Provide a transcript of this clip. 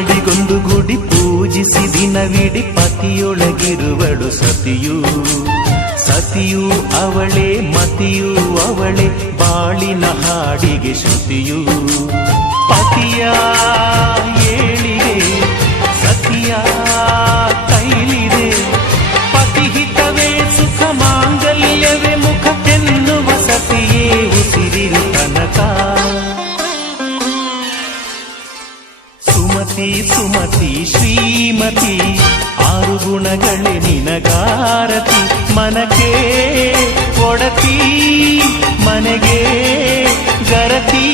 ಅವಳಿಗೊಂದು ಗುಡಿ ಪೂಜಿಸಿ ದಿನವಿಡಿ ಪತಿಯೊಳಗಿರುವಳು ಸತಿಯು. ಸತಿಯು ಅವಳೇ ಮತಿಯು ಅವಳೇ ಬಾಳಿನ ಹಾಡಿಗೆ ಶ್ರುತಿಯು. ಪತಿಯ ಏಳಿಗೆ ಸತಿಯ ಕೈಲಿದೆ. ಪತಿಹಿತವೇ ಸುಖ ಮಾಂಗಲ್ಯವೇ ಮುಖಕ್ಕೆನ್ನುವ ಸತಿಯೇ ಉಸಿರಿರು ತನಕ. ಸುಮತಿ ಸುಮತಿ ಶ್ರೀಮತಿ ಆರು ಗುಣಗಳೇ ನಿನಗಾರತಿ. ಮನಕ್ಕೆ ಒಡತಿ ಮನೆಗೆ ಗರತಿ.